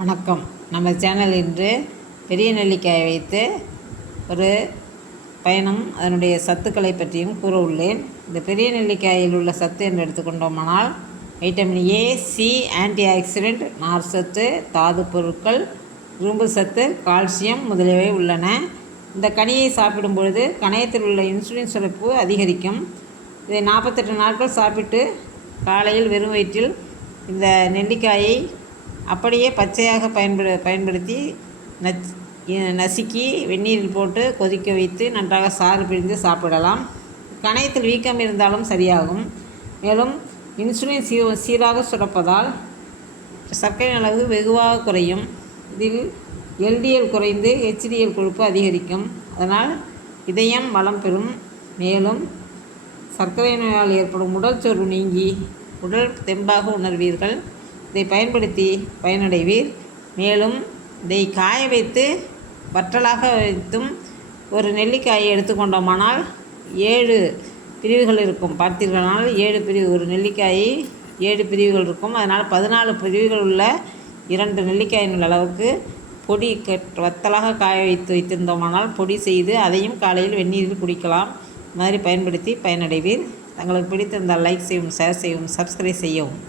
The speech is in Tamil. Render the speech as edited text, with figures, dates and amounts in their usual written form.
வணக்கம். நம்ம சேனல் இன்று பெரிய நெல்லிக்காயை வைத்து ஒரு பயணம் அதனுடைய சத்துக்களை பற்றியும் கூற உள்ளேன். இந்த பெரிய நெல்லிக்காயில் உள்ள சத்து என்று எடுத்துக்கொண்டோமானால் vitamin A, C, antioxidant, நார் சத்து, தாது பொருட்கள், இரும்பு சத்து, கால்சியம் முதலியவை உள்ளன. இந்த கனியை சாப்பிடும் பொழுது கணையத்தில் உள்ள இன்சுலின் சுரப்பு அதிகரிக்கும். இதை 48 நாட்கள் சாப்பிட்டு காலையில் வெறும் வயிற்றில் இந்த நெல்லிக்காயை அப்படியே பச்சையாக பயன்படுத்தி நசுக்கி வெந்நீரில் போட்டு கொதிக்க வைத்து நன்றாக சாறு பிழிந்து சாப்பிடலாம். கணையத்தில் வீக்கம் இருந்தாலும் சரியாகும். மேலும் இன்சுலின் சீராக சுரப்பதால் சர்க்கரை அளவு வெகுவாக குறையும். இதில் எல்டிஎல் குறைந்து ஹெச்டிஎல் கொழுப்பு அதிகரிக்கும். அதனால் இதயம் வளம் பெறும். மேலும் சர்க்கரை நோயால் ஏற்படும் உடல் சோர்வு நீங்கி உடல் தெம்பாக உணர்வீர்கள். இதை பயன்படுத்தி பயனடைவீர். மேலும் இதை காய வைத்து வற்றலாக வைத்தும் ஒரு நெல்லிக்காயை எடுத்துக்கொண்டோமானால் 7 பிரிவுகள் இருக்கும். பார்த்தீர்களானால் 7 பிரிவு, ஒரு நெல்லிக்காயை 7 பிரிவுகள் இருக்கும். அதனால் 14 பிரிவுகள் உள்ள 2 நெல்லிக்காயின் அளவுக்கு பொடி வத்தலாக காய வைத்திருந்தோமானால் பொடி செய்து அதையும் காலையில் வெந்நீரில் குடிக்கலாம். இந்த மாதிரி பயன்படுத்தி பயனடைவீர். தங்களுக்கு பிடித்திருந்தால் லைக் செய்யவும், ஷேர் செய்யவும், சப்ஸ்கிரைப் செய்யவும்.